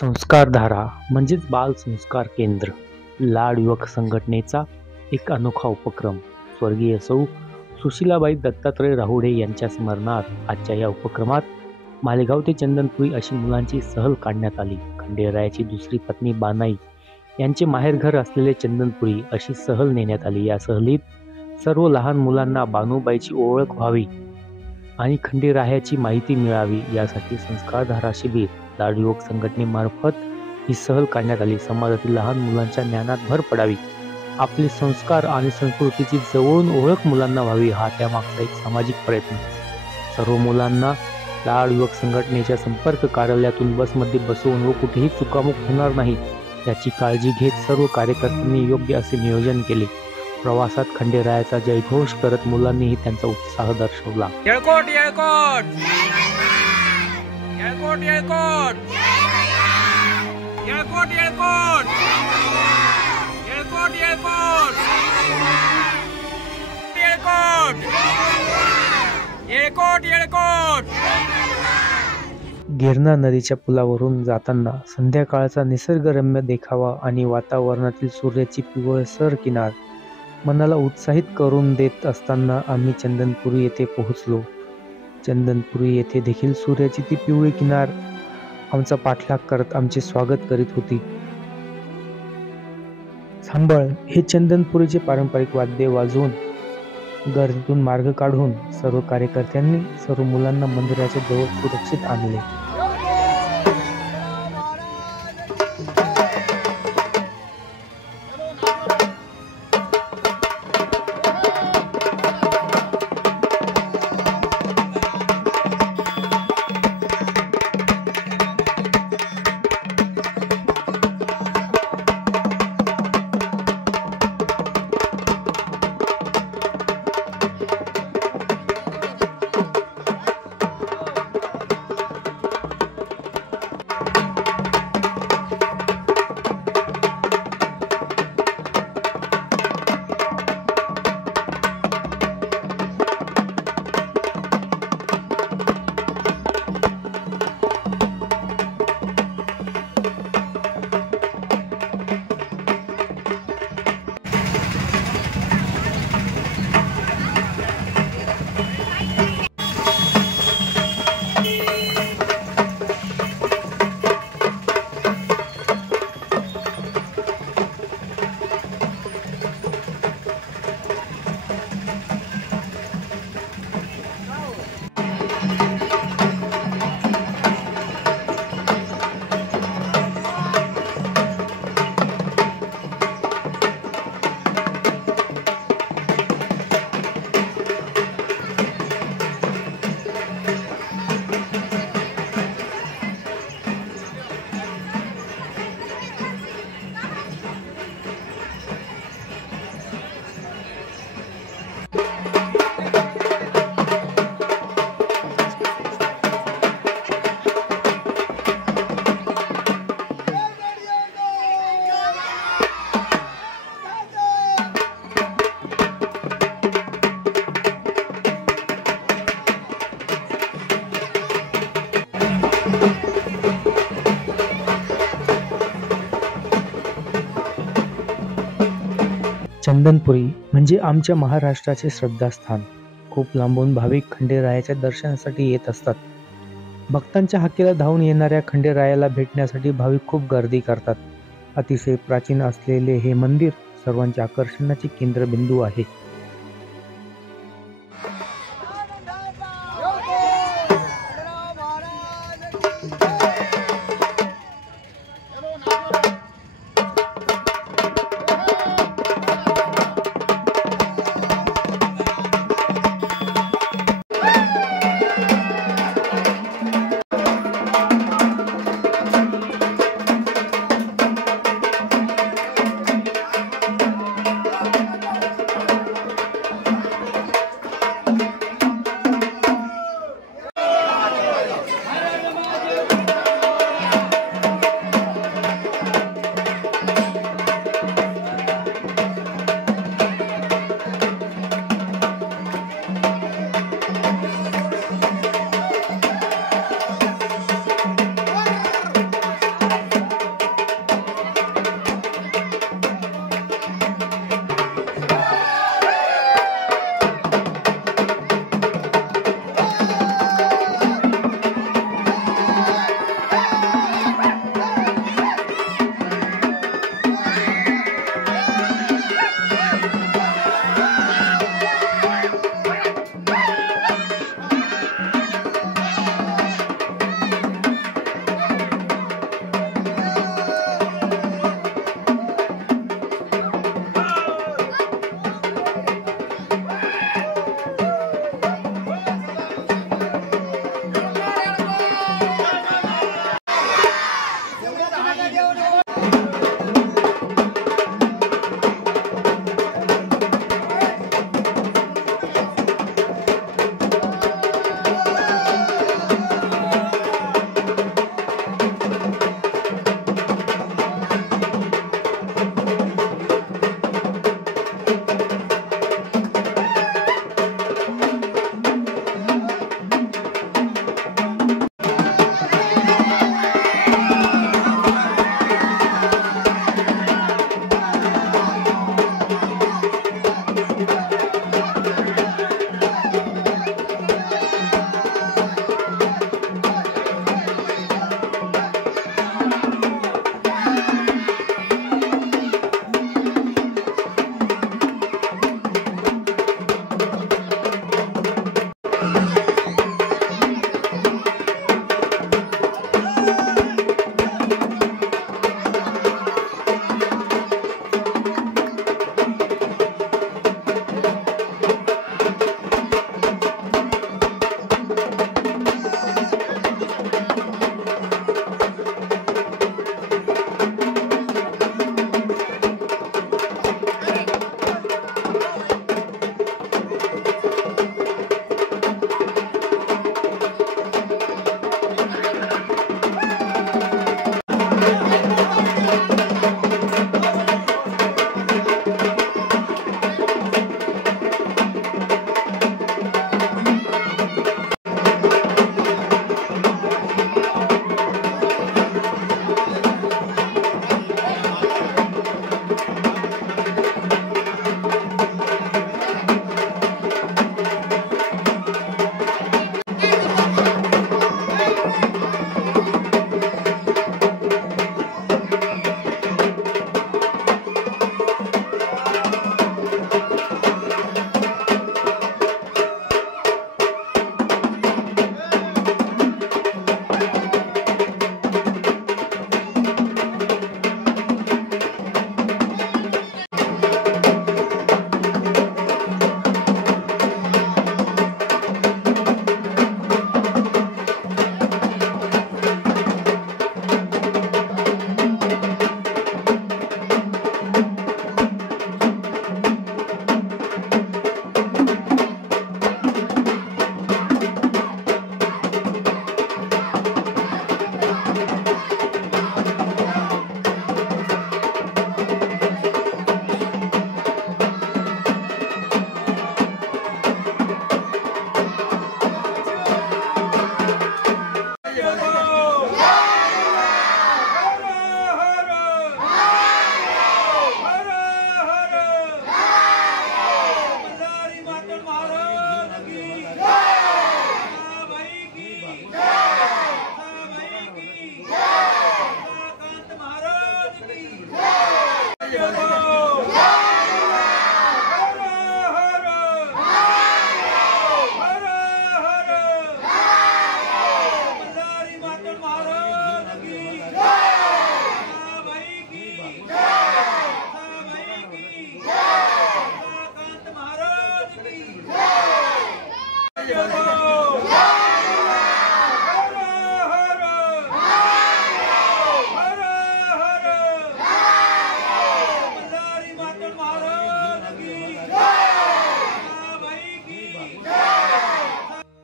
संस्कारधारा म्हणजेच बाल संस्कार केंद्र लाड युवक संघटनेचा एक अनोखा उपक्रम स्वर्गीय सौ सुशीलाबाई दत्तात्रय राहुडे यांच्या स्मरणार्थ आजच्या या उपक्रमात मालेगाव ते चंदनपुरी अशी मुलांची सहल काढण्यात आली. खंडेरायाची दुसरी पत्नी बानाई यांचे माहेरघर असलेले चंदनपुरी अशी सहल नेण्यात आली. या सहलीत सर्व लहान मुलांना बानूबाईची ओळख व्हावी आणि खंडेरायाची माहिती मिळावी यासाठी संस्कारधारा शिबिर लाड युवक संघटनेमार्फत ही सहल काढण्यात आली. समाजातील लहान मुलांच्या ज्ञानात भर पडावी, आपले संस्कार आणि संस्कृतीची जवळून ओळख मुलांना व्हावी हा त्यामागचा एक सामाजिक प्रयत्न. सर्व मुलांना लाड युवक संघटनेच्या संपर्क कार्यालयातून बसमध्ये बसवून व कुठेही चुकामुक होणार नाही याची काळजी घेत सर्व कार्यकर्त्यांनी योग्य असे नियोजन केले. प्रवासात खंडेरायाचा जयघोष करत मुलांनीही त्यांचा उत्साह दर्शवला. येळकोट येळकोट येळकोट येळकोट येळकोट येळकोट येळकोट येळकोट येळकोट येळकोट. गिरणा नदीच्या पुलावरून जाताना संध्याकाळचा निसर्गरम्य देखावा आणि वातावरणातील सूर्याची पिवळसर किनार मनाला उत्साहित करून देत असताना आम्ही चंदनपुरी येथे पोहोचलो. चंदनपुरी येथे देखील सूर्याची ती पिवळी किनार आमचा पाठलाग करत आमचे स्वागत करीत होती. सांबळ हे चंदनपुरीचे पारंपरिक वाद्य वाजवून गर्दीतून मार्ग काढून सर्व कार्यकर्त्यांनी सर्व मुलांना मंदिराच्या जवळ सुरक्षित आणले. चंदनपुरी म्हणजे आमच्या महाराष्ट्राचे श्रद्धास्थान. खूप लांबून भाविक खंडेरायाच्या दर्शनासाठी येत असतात. भक्तांच्या हाकेला धावून येणाऱ्या खंडेरायाला भेटण्यासाठी भाविक खूप गर्दी करतात. अतिशय प्राचीन असलेले हे मंदिर सर्वांच्या आकर्षणाचे केंद्रबिंदू आहे.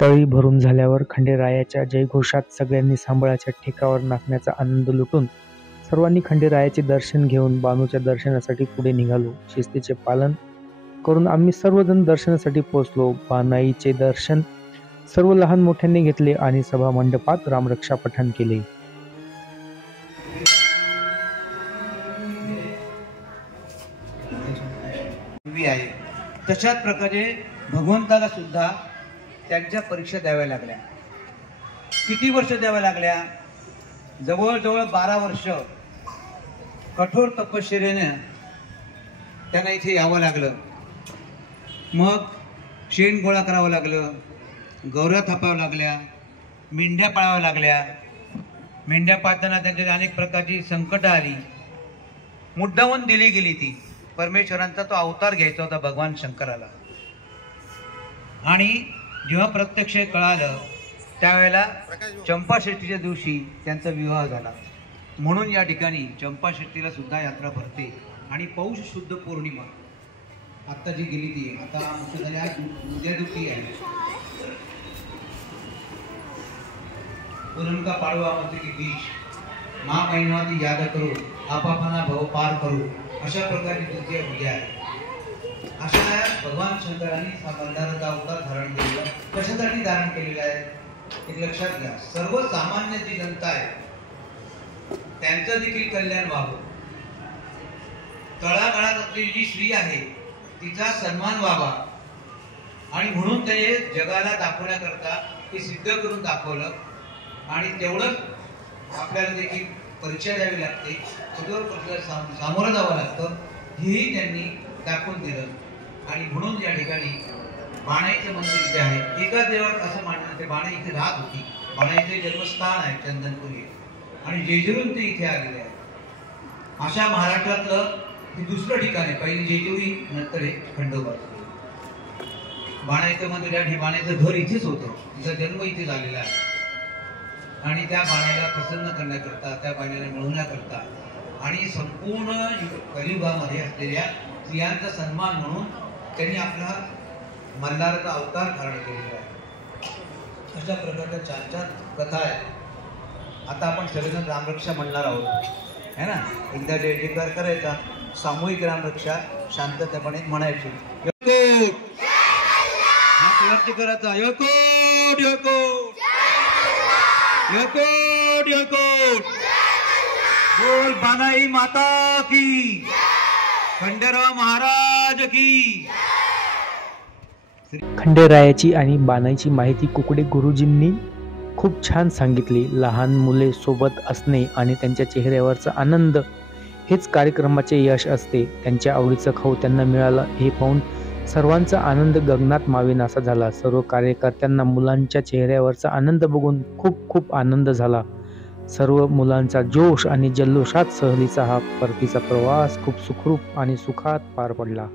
तळी भरून झाल्यावर खंडेरायाच्या जयघोषात सगळ्यांनी सांबळाच्या ठेकावर नाचण्याचा आनंद लुटून सर्वांनी खंडेरायाचे दर्शन घेऊन बानूच्या दर्शनासाठी पुढे निघालो. शिस्तीचे पालन करून आम्ही सर्वजण दर्शनासाठी पोहोचलो. बानाईचे दर्शन सर्व लहान मोठ्यांनी घेतले आणि सभा मंडपात रामरक्षा पठण केले. आहे तशाच प्रकारे भगवंताला सुद्धा त्यांच्या परीक्षा द्याव्या लागल्या. किती वर्ष द्याव्या लागल्या? जवळजवळ 12 वर्ष कठोर तपश्चर्येने त्यांना इथे यावं लागलं. मग शेण गोळा करावं लागलं, गौऱ्या थापाव्या लागल्या, मेंढ्या पाळाव्या लागल्या. मेंढ्या पाळताना त्यांच्यात अनेक प्रकारची संकटं आली. मुद्दामून दिली गेली ती. परमेश्वरांचा तो अवतार घ्यायचा होता भगवान शंकराला. आणि जेव्हा प्रत्यक्ष कळालं त्यावेळेला चंपाषष्ठीच्या दिवशी त्यांचा विवाह झाला. म्हणून या ठिकाणी चंपाषष्ठीला सुद्धा यात्रा भरते. आणि पौष शुद्ध पौर्णिमा आता जी गेली ती आता उद्या दुखी आहे. पुरण का पाडवा म्हणते की बीज मा महिन्याची याद करू आपापना भव पार करू अशा प्रकारे तुमची उद्या आहे. अशा भगवान शंकरांनी हा बंधाराचा अवतार धारण केलेला. कशासाठी धारण केलेला आहे एक लक्षात घ्या. सर्वसामान्य जी जनता आहे त्यांचं देखील कल्याण व्हावं. तळागाळात असलेली जी स्त्री आहे तिचा सन्मान व्हावा. आणि म्हणून ते जगाला दाखवण्याकरता ते सिद्ध करून दाखवलं. आणि तेवढंच आपल्याला देखील परीक्षा द्यावी लागते, कठोर परीक्षेला सामोरं जावं लागतं, हेही त्यांनी दाखवून दिलं. आणि म्हणून या ठिकाणी बाणाईचं मंदिर इथे आहे. एका देवात असं मानलं ते बाणाई इथे राहत होती. बाणाईचे जन्मस्थान आहे चंदनपुरी आणि जेजुरीहून ते इथे आलेले आहे. अशा महाराष्ट्रातलं हे दुसरं ठिकाण आहे. पहिले जेजुरी, नंतर हे खंडोबा. बाणाईचं मंदिर या बाणाईचं घर इथेच होतं. तिचा जन्म इथे झालेला आहे. आणि त्या बाणाईला प्रसन्न करण्याकरता, त्या बाणाईला मिळवण्याकरता आणि संपूर्ण कलियुगामध्ये असलेल्या स्त्रियांचा सन्मान म्हणून त्यांनी आपला मल्हारचा अवतार धारण केलेला आहे. अशा प्रकारच्या 4 कथा आहेत. आता आपण सगळेजण रामरक्षा म्हणणार आहोत है ना. एकदा जयजयकार करायचा, सामूहिक रामरक्षा शांततेपणे म्हणायची. हात करायचा. यकोट यकोट यकोट यकोट. बोल बानाई माता की, खंडेराव महाराज की. खंडेरायाची आणि बानाईची माहिती कुकडे गुरुजींनी खूप छान सांगितली. लहान मुले सोबत असणे आणि त्यांच्या चेहऱ्यावरचा आनंद हेच कार्यक्रमाचे यश असते. त्यांच्या आवडीचं खाऊ त्यांना मिळालं हे पाहून सर्वांचा आनंद गगनात मावेनासा झाला. सर्व कार्यकर्त्यांना मुलांच्या चेहऱ्यावरचा आनंद बघून खूप खूप आनंद झाला. सर्व मुलांचा जोश आणि जल्लोषात सहलीचा हा परतीचा प्रवास खूप सुखरूप आणि सुखात पार पडला.